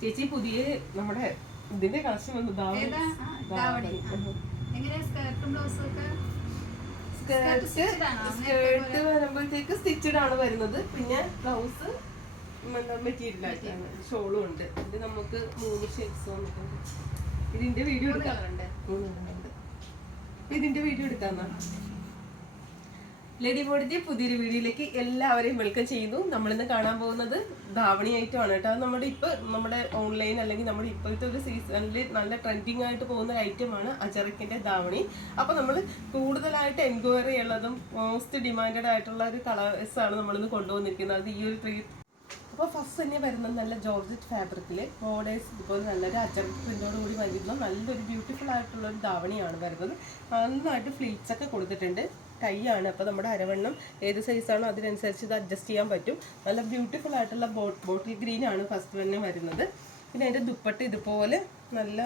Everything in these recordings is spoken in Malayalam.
ചേച്ചി പുതിയ നമ്മുടെ ഇതിന്റെ കളക്ഷൻ വന്നു. സ്കേർട്ട് വരുമ്പോഴത്തേക്ക് സ്റ്റിച്ചഡ് ആണ് വരുന്നത്. പിന്നെ ബ്ലൗസ് മെറ്റീരിയൽ ആയിട്ടാണ്. ഷോളും ഉണ്ട്. ഇത് നമുക്ക് 3 ഷെയ്ഡ്സ് വന്നിട്ടുണ്ട്. ഇതിന്റെ വീഡിയോ എടുക്കാറുണ്ട്. ഇതിന്റെ വീഡിയോ എടുക്കാന്നാ. ലേഡി ബോഡിന്റെ പുതിയൊരു വീഡിയോയിലേക്ക് എല്ലാവരെയും വെൽക്കം ചെയ്യുന്നു. നമ്മളിന്ന് കാണാൻ പോകുന്നത് ധാവണി ഐറ്റം ആണ് കേട്ടോ. നമ്മുടെ ഓൺലൈൻ അല്ലെങ്കിൽ നമ്മുടെ ഇപ്പോഴത്തെ ഒരു സീസണിൽ നല്ല ട്രെൻഡിങ് ആയിട്ട് പോകുന്ന ഒരു ഐറ്റമാണ് അജറക്കിന്റെ ധാവണി. അപ്പോൾ നമ്മൾ കൂടുതലായിട്ട് എൻക്വയറി ഉള്ളതും മോസ്റ്റ് ഡിമാൻഡഡ് ആയിട്ടുള്ള ഒരു കളേഴ്സ് ആണ് നമ്മളിന്ന് കൊണ്ടുവന്നിരിക്കുന്നത്. ഈ ഒരു അപ്പോൾ ഫസ്റ്റ് തന്നെ വരുന്നത് നല്ല ജോർജറ്റ് ഫാബ്രിക്കിൽ ബോർഡേഴ്സ് ഇതുപോലെ നല്ലൊരു അജറക് പ്രിന്റോട് കൂടി വരുന്ന നല്ലൊരു ബ്യൂട്ടിഫുൾ ആയിട്ടുള്ള ഒരു ധാവണിയാണ് വരുന്നത്. നന്നായിട്ട് ഫ്ലീറ്റ്സ് ഒക്കെ കൊടുത്തിട്ടുണ്ട്. ടൈ ആണ്. അപ്പോൾ നമ്മുടെ അരവണ്ണം ഏത് സൈസാണോ അതിനനുസരിച്ച് ഇത് അഡ്ജസ്റ്റ് ചെയ്യാൻ പറ്റും. നല്ല ബ്യൂട്ടിഫുൾ ആയിട്ടുള്ള ബോട്ടിൽ ഗ്രീൻ ആണ് ഫസ്റ്റ് തന്നെ വരുന്നത്. പിന്നെ അതിൻ്റെ ദുപ്പട്ട ഇതുപോലെ നല്ല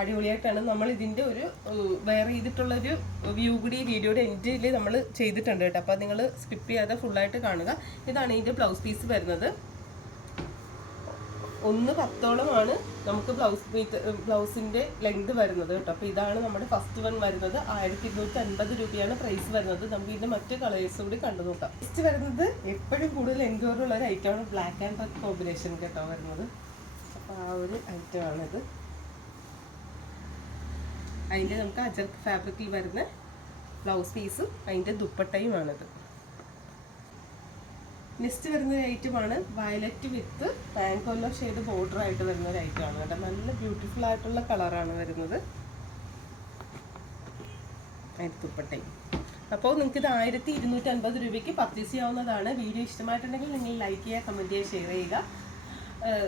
അടിപൊളിയായിട്ടാണ് നമ്മൾ ഇതിൻ്റെ ഒരു വെയർ ചെയ്തിട്ടുള്ളൊരു വ്യൂ കൂടി ഈ വീഡിയോയുടെ എൻഡിൽ നമ്മൾ ചെയ്തിട്ടുണ്ട് കേട്ടോ. അപ്പോൾ നിങ്ങൾ സ്കിപ്പ് ചെയ്യാതെ ഫുള്ളായിട്ട് കാണുക. ഇതാണ് ഇതിൻ്റെ ബ്ലൗസ് പീസ് വരുന്നത്. 1:10 നമുക്ക് ബ്ലൗസിൻ്റെ ലെങ്ത് വരുന്നത് കേട്ടോ. അപ്പോൾ ഇതാണ് നമ്മുടെ ഫസ്റ്റ് വൺ വരുന്നത്. 1250 രൂപയാണ് പ്രൈസ് വരുന്നത്. നമുക്ക് ഇതിൻ്റെ മറ്റു കളേഴ്സ് കൂടി കണ്ടു നോക്കാം. നെക്സ്റ്റ് വരുന്നത് എപ്പോഴും കൂടുതൽ എൻക്വയറി ഉള്ള ഒരു ഐറ്റമാണ് ബ്ലാക്ക് ആൻഡ് റെഡ് കോമ്പിനേഷൻ കേട്ടോ വരുന്നത്. അപ്പോൾ ആ ഒരു ഐറ്റമാണിത്. അതിൻ്റെ നമുക്ക് അജർക്ക് ഫാബ്രിക്കിൽ വരുന്ന ബ്ലൗസ് പീസും അതിൻ്റെ ദുപ്പട്ടയുമാണിത്. നെക്സ്റ്റ് വരുന്ന ഒരു ഐറ്റമാണ് വയലറ്റ് വിത്ത് മാംഗോ ഷെയ്ഡ് ബോർഡർ ആയിട്ട് വരുന്ന ഒരു ഐറ്റമാണ് കേട്ടോ. നല്ല ബ്യൂട്ടിഫുൾ ആയിട്ടുള്ള കളറാണ് വരുന്നത്. അതിൻ്റെ ദുപ്പട്ടയും. അപ്പോൾ നിങ്ങൾക്ക് ഇത് 1250 രൂപയ്ക്ക് പർച്ചേസ് ചെയ്യാവുന്നതാണ്. വീഡിയോ ഇഷ്ടമായിട്ടുണ്ടെങ്കിൽ നിങ്ങൾ ലൈക്ക് ചെയ്യുക, കമൻറ്റ് ചെയ്യുക, ഷെയർ ചെയ്യുക.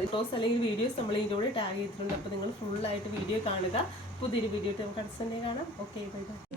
ഫോട്ടോസ് അല്ലെങ്കിൽ വീഡിയോസ് നമ്മൾ ഇതിൻ്റെ കൂടെ ടാഗ് ചെയ്തിട്ടുണ്ട്. അപ്പോൾ നിങ്ങൾ ഫുള്ളായിട്ട് വീഡിയോ കാണുക. പുതിയൊരു വീഡിയോ നമുക്ക് അടുത്ത സൺഡേ കാണാം. Okay, bye bye.